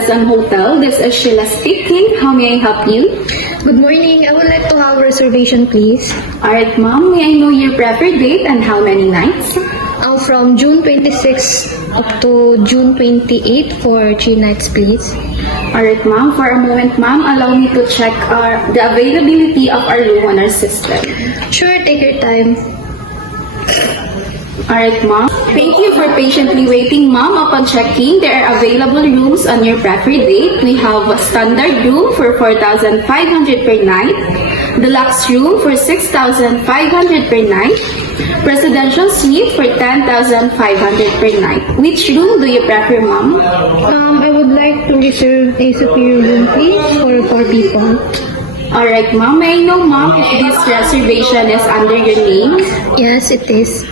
Cesar Hotel. This is Sheila speaking. How may I help you? Good morning. I would like to have a reservation, please. Alright, ma'am. May I know your preferred date and how many nights? From June 26 up to June 28 for 3 nights, please. Alright, ma'am. For a moment, ma'am, allow me to check the availability of our room on our system. Sure, take your time. Alright, ma'am. Thank you for patiently waiting, ma'am. Upon checking, there are available rooms on your preferred date. We have a standard room for 4,500 per night, deluxe room for 6,500 per night, presidential suite for 10,500 per night. Which room do you prefer, ma'am? I would like to reserve a superior room, please, for 4 people. Alright, ma'am. May I know, ma'am, if this reservation is under your name? Yes, it is.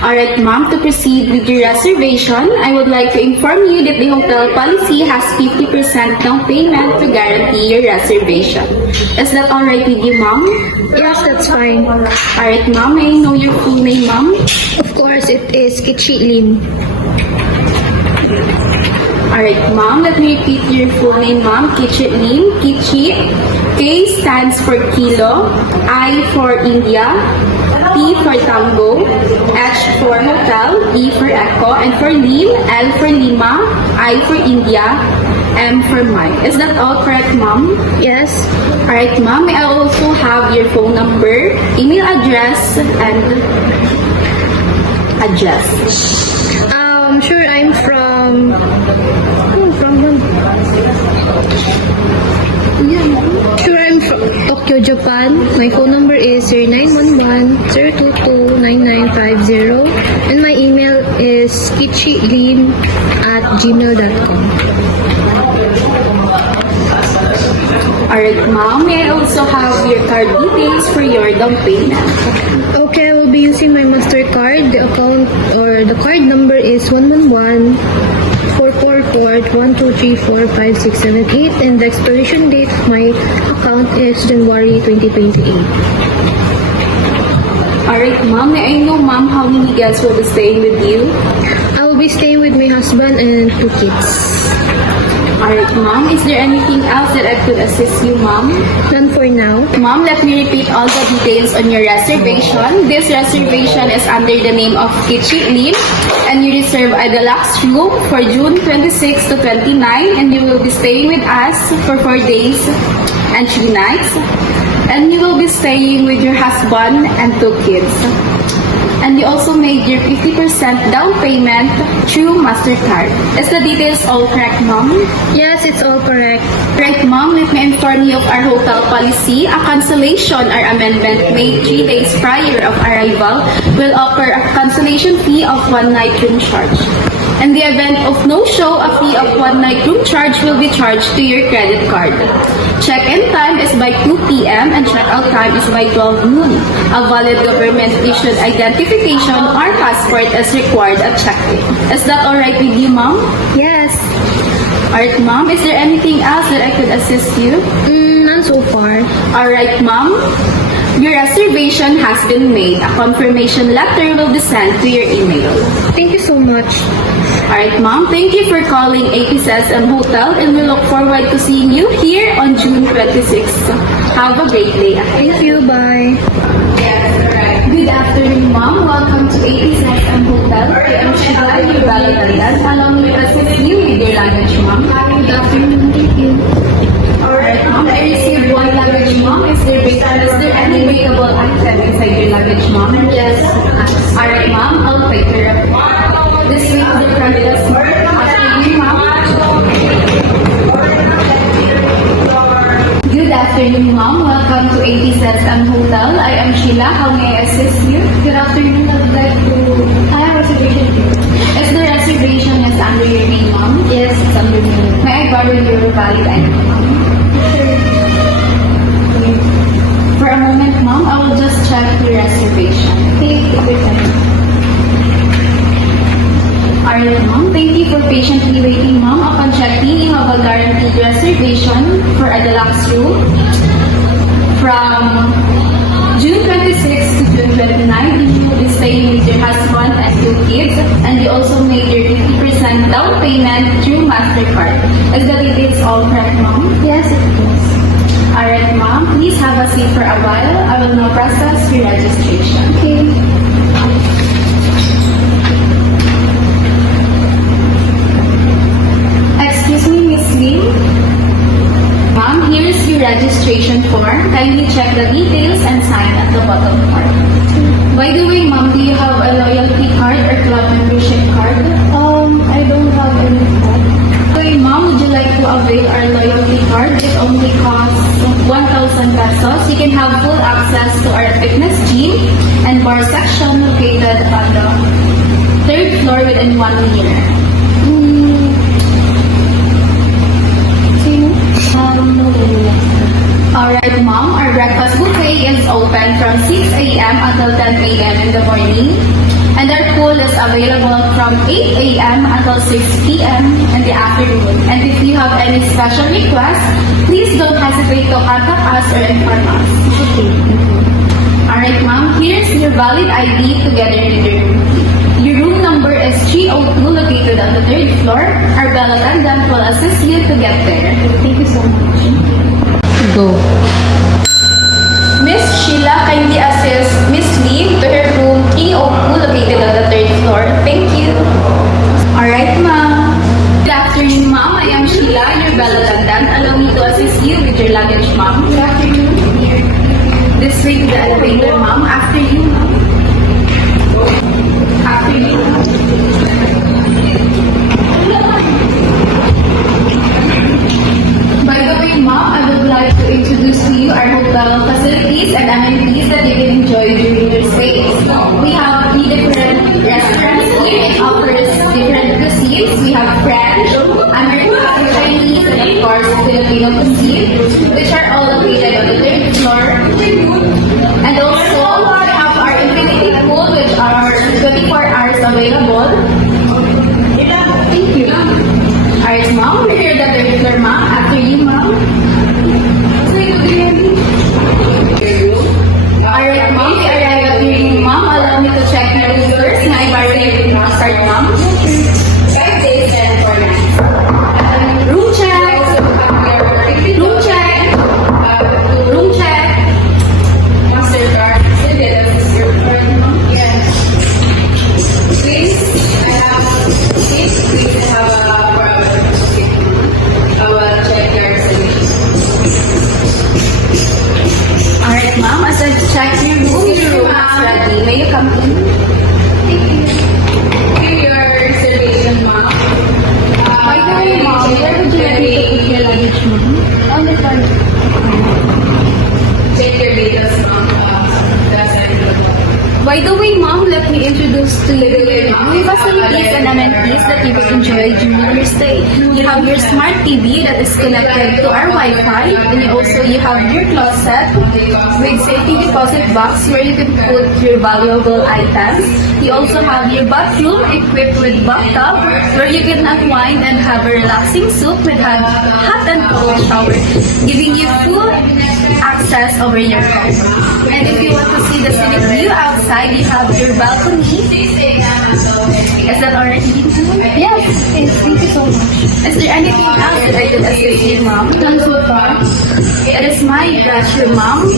Alright, ma'am, to proceed with your reservation, I would like to inform you that the hotel policy has 50% down payment to guarantee your reservation. Is that alright with you, ma'am? Yes, that's fine. Alright, ma'am, may I know your full name, ma'am? Of course, it is Kichi Lim. Alright, ma'am, let me repeat your full name, ma'am. Kichi Lim. Kichi. K stands for Kilo, I for India, T for Tango, H for Hotel, E for Echo, and for Lim, L for Lima, I for India, M for Mike. Is that all correct, ma'am? Yes. Alright, ma'am, may I also have your phone number, email address, and address? Sure, I'm from... Sure, I'm from Tokyo, Japan. My phone number is 0911-022-9950 and my email is kichilim@gmail.com. Alright, ma'am, may I also have your card details for your down payment? Okay, I will be using my MasterCard. The account or the card number is 111-444-1234-5678 and the expiration date of my account is January 2028. Alright, ma'am, may I know, ma'am, how many guests will be staying with you? I will be staying with my husband and 2 kids. Alright, ma'am, is there anything else that I could assist you, ma'am? None for now. Ma'am, let me repeat all the details on your reservation. This reservation is under the name of Kichi Lim, and you reserve a deluxe room for June 26 to 29, and you will be staying with us for 4 days and 3 nights. And you will be staying with your husband and 2 kids. And you also made your 50% down payment through MasterCard. Is the details all correct, ma'am? Yes, it's all correct. Right, ma'am, let me inform you of our hotel policy. A cancellation or amendment made 3 days prior of arrival will offer a cancellation fee of 1 night room charge. In the event of no show, a fee of 1 night room charge will be charged to your credit card. Check-in time is by 2 p.m. and check-out time is by 12 noon. A valid government-issued identification or passport is required at check-in. Is that alright with you, ma'am? Yes. Alright, ma'am. Is there anything else that I could assist you? None so far. Alright, ma'am. Your reservation has been made. A confirmation letter will be sent to your email. Thank you so much. Alright, ma'am. Thank you for calling APSSM Hotel, and we look forward to seeing you here on June 26th. Have a great day. Thank you. Bye. Good afternoon, ma'am. Welcome to APSSM Hotel. I am Sheila, your valet attendant. Allow me to assist you with your luggage, ma'am. Good afternoon. Thank you. Alright, ma'am. I received 1 luggage, ma'am. Is there any breakable item inside your luggage, ma'am? Yes. Alright, ma'am. I'll take care of it. This way to the front desk, ma'am. After you, ma'am. Good afternoon, ma'am. Welcome to APSSM Hotel. I am Sheila. How may I assist you? Good afternoon. I would like to... I have a reservation here. Is the reservation is under your name, ma'am? Yes, it's under me. May I borrow your valid ID, ma'am? For a moment, ma'am, I will just check your reservation. Okay, take your time. Alright, ma'am. Thank you for patiently waiting, ma'am. Upon checking, you have a guaranteed reservation for a deluxe room from June 26 to June 29. You will be staying with your husband and 2 kids, and you also made your 50% down payment through MasterCard. Is that all correct, ma'am? Yes, it is. Alright, ma'am. Please have a seat for a while. I will now process your registration. Okay. Excuse me, Miss Lee. Ma'am, here is your registration form. Kindly check the details and sign at the bottom part. By the way, ma'am, do you have a loyalty card or club membership card? I don't have any card. Okay, ma'am, would you like to avail our loyalty card? It only costs 1,000 pesos. You can have full access to our fitness gym and bar section located on the third floor within 1 year. No. Alright, ma'am, our breakfast buffet is open from 6 a.m. until 10 a.m. in the morning. And our pool is available from 8 a.m. until 6 p.m. in the afternoon. And if you have any special requests, please don't hesitate to contact us or inform us. Okay. Alright, ma'am, here's your valid ID together with your room key. Your room number is 302 located on the third floor. Our bell attendant will assist you to get there. Thank you so much. Go. Miss Sheila, kindly assist Miss Lee to her room 302 located on the third floor. Thank you. Alright, ma'am. Good afternoon, ma'am. I am Sheila, your bell attendant. Allow me to assist you with your luggage, ma'am. Good afternoon. This way to the elevator, ma'am. After you, ma'am. After you, By the way, ma'am, I would like to introduce to you our hotel facilities and amenities that you can enjoy during your stay. We have 3 different restaurants here. It offers different cuisines. We have French, American, Chinese, and of course, Filipino cuisine, which are all located on the third floor. And also, we have our infinity pool, which are 24 hours available. Thank you. Alright, ma'am. We're here at the third floor, ma'am. After you, ma'am. Alright, ma'am. We arrived at your room, ma'am. Allow me to check your room first. My barrier will start, ma'am. 5 days and 4 nights. Room check. Room check. Room check. Mastercard. Yes. Please, I have Alright, ma'am. As I check your room is ready. May you come in? Thank you. Here your reservation, ma'am. By the way, ma'am, where would you like me to put your luggage, ma'am? On the front. Check your details, ma'am. By the way, ma'am, let me introduce to you the facilities and amenities that you will enjoy during your stay. You have your smart TV that is connected to our Wi-Fi, and you have your closet with safety deposit box where you can put your valuable items. You also have your bathroom equipped with bathtub where you can unwind and have a relaxing soup with hot and cold shower, giving you full access over your home. And if you want to see the scenic view outside, you have your balcony. Is that alright? Yes, thank you so much. Is there anything else that I could assist you, ma'am? None so far. It is my pleasure, ma'am.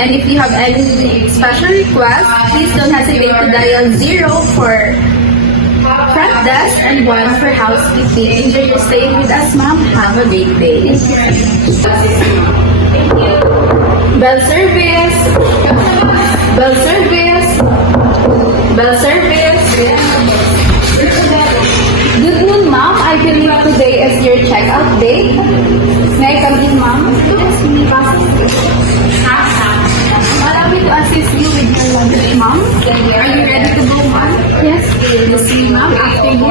And if you have any special requests, please don't hesitate to dial 0 for front desk and 1 for housekeeping. Enjoy your stay with us, ma'am. Have a great day. Bell service. Bell service. Bell service. Good noon, ma'am. I believe today is your checkout day. May I come in, ma'am? Yes, me. Allow me to assist you with your luggage, ma'am. Are you ready to go, ma'am? Yes. Yes, ma'am. After you,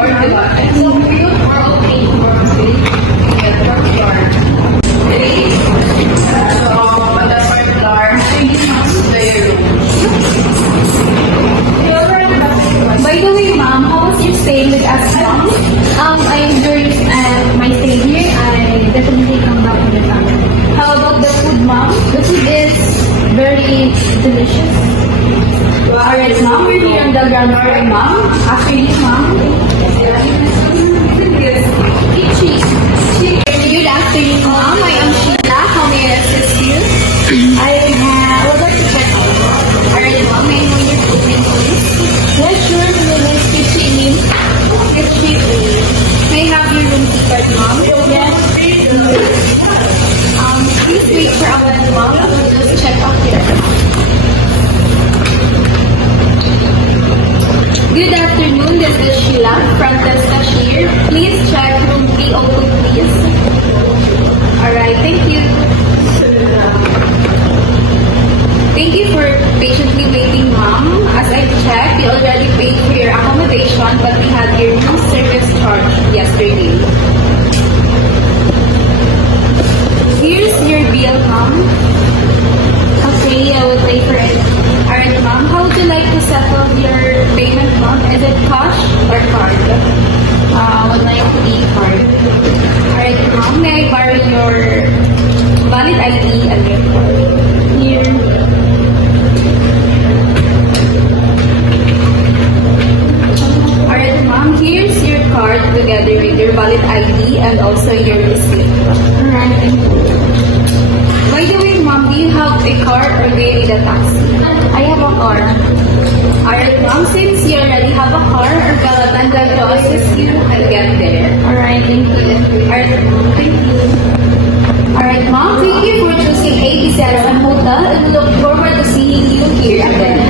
By the way, ma'am, how was your stay with us, ma'am? I enjoyed my stay here. I definitely come back with the family. How about the food, ma'am? The food is very delicious. Alright, ma'am, we're here on the ground floor, ma'am. After you, ma'am. Good afternoon. a car or do you need a taxi? I have a car. Alright, ma'am, since you already have a car, our bell attendant will assist you and get there. Alright, thank you. Alright, thank you. Alright, ma'am, thank you for choosing ABC Hotel and we look forward to seeing you here again.